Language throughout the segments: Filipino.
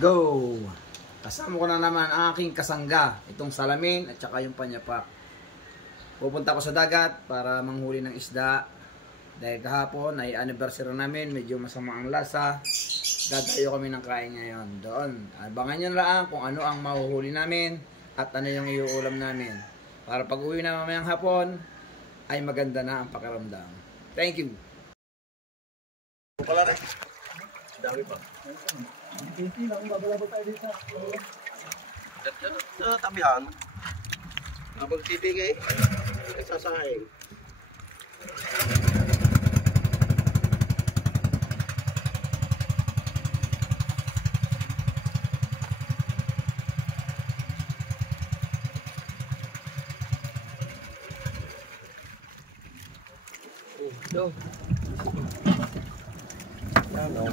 Go! Kasama ko na naman ang aking kasangga, itong salamin at saka yung panyapak. Pupunta ko sa dagat para manghuli ng isda. Dahil kahapon ay anniversary namin, medyo masama ang lasa. Dadayo kami ng kain ngayon doon. Abangan nyo lang kung ano ang mahuhuli namin at ano yung iuulam namin. Para pag uwi na mamayang hapon, ay maganda na ang pakiramdam. Thank you! Pala rin. Dami pa. Hindi lang, babalabot tayo dito. Sa tabihan. Kapag tibigay, sasahin. Go. Yan o.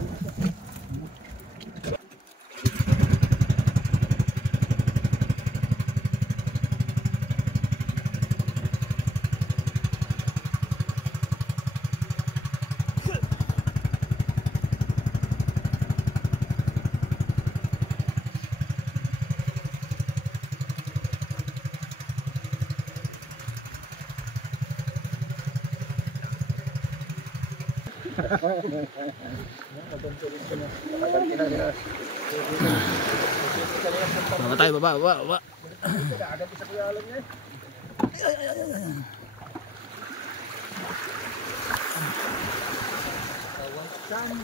Baba tayo, baba. Agad sa kuyalan niya. Kawasan.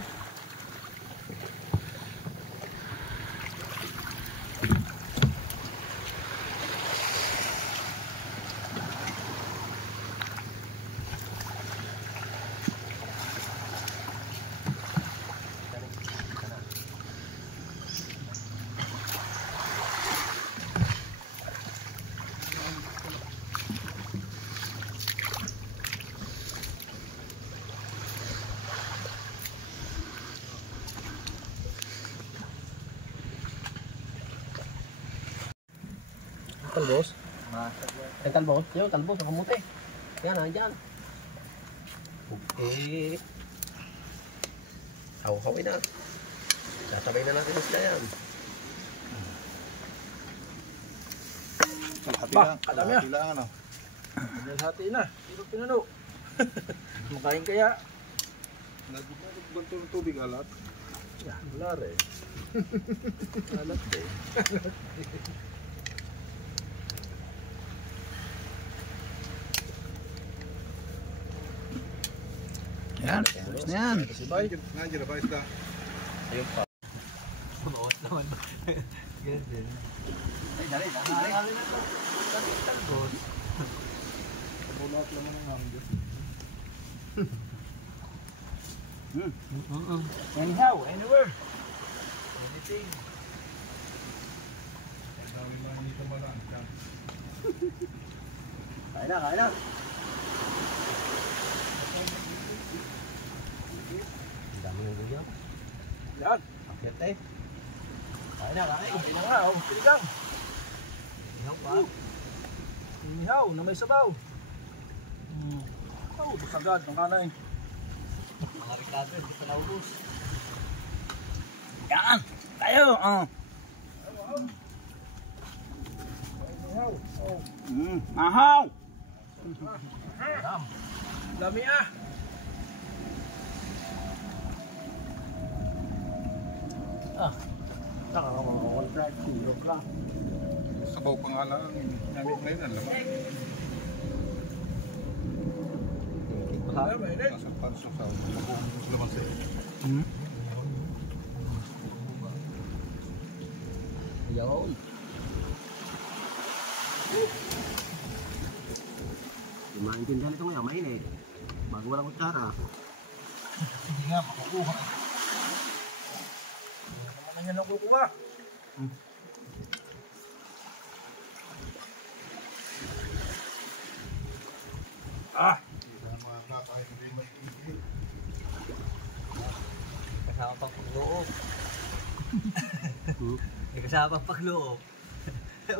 Talbos? Yung talbos? Yung talbos, sa kamuti. Yan, andyan. Okay. Haw-hawin na. Sasabay na natin isda yan. Kalahati lang ano. Kalahati na. Pero pinuno. Makain kaya. Nagbanto ng tubig alat. Yan, wala rin. Alat eh. Yan, ayos na yan. Nandiyan na ba isda? Ayun pa. Mawas naman. Ganun din. Ay, dali. Dali na ito. Talbos. Bulat naman ang hamdo. Anyhow, anywhere. Anything. Sabi lang dito malang. Kain na. Ang dami yung guya. Yan. Akit eh. Kain na. Kain na nga, oh. Piligang. Ihaw pa. Inihaw na may sabaw. Oh, agad ng kanay. Mga Ricardo, hindi pa naubos. Yan, tayo. Inihaw. Oh. Mahaw. Dami ah. Nakakamakakal tulog lang. Sabaw pa nga lang. Namin ngayon ang laman. Mainit. Nasa panso sa mabuong laman sa iyo. Ayaw. Maintindihan ito ngayon, mainit. Bago walang kutsara. Hindi nga, makukuha. Ano naman yan ang kukuha? Ah! Mga kakain hindi may tigil. Kasama pang pagloob. May kasama pang pagloob.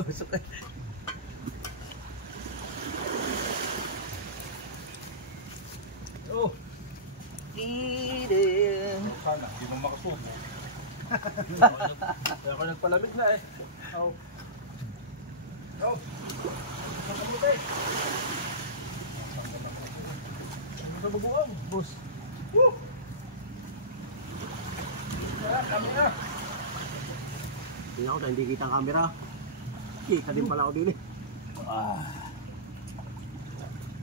Usok ka. Oh! Eating. Sana, hindi mo makasubo. Kaya ako nagpalamig na eh. Oh. Oh. Ang kamuti. Ang baguang, boss. Woo! Kami na. Tingnan ko, hindi kita ang camera. Kita din pala ako din eh.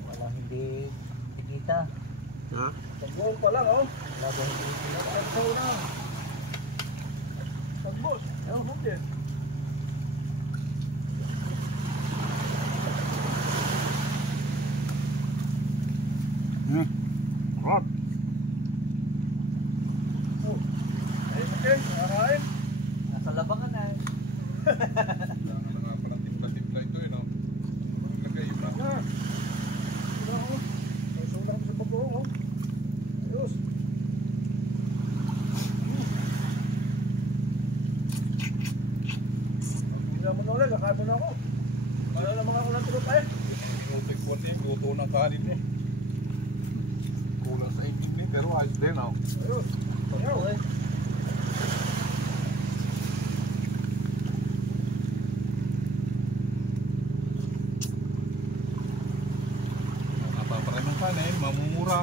Walang hindi kita. Ha? Baguang pa lang, oh. Nagsaw na. Pag-boss. Ayaw, buti. Rod. Oh. Ayun, okay. Nakakain. Nasa labangan na eh. Kailangan nga pala timpla-timpla ito eh, no? Lagay yun na. Na. Wala ko. Susulang ko sa bagoong, oh. Ayos. Hindi naman na ulit. Nakain mo na ako. Kaya naman ako ng tulog tayo. Utik po din, luto ng kanin eh. Kulang sa ingin din, pero ayos din, no? Ayos. Ayaw. Napaparay ng kanin, mamumura.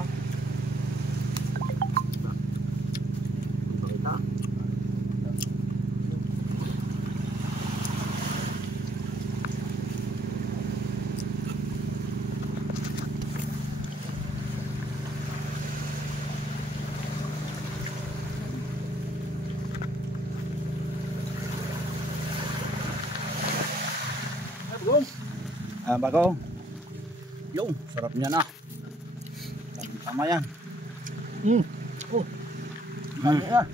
Pakita. Bago. Yung, sarap niya na. Tama yan. Oh. Tama yan.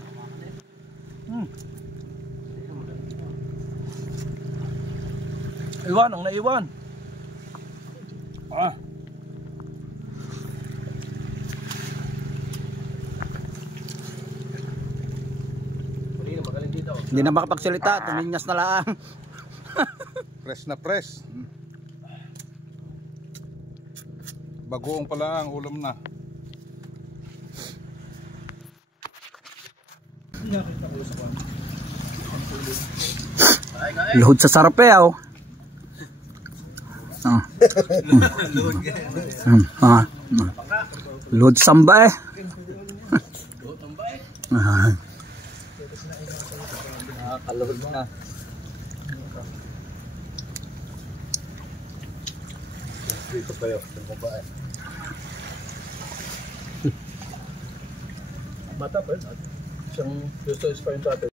Iwan, ang naiwan. Ah. Magaling dito. Hindi na makapagsalita, tuminyas na lang. Press na press. Bagoong pala ang ulam na. Luhod sa sarap eh, oh. Luhod samba eh. Kaluhod na. Dito kayo, sa babae. Bata pa yun. Siyang gusto is pa yung tatay.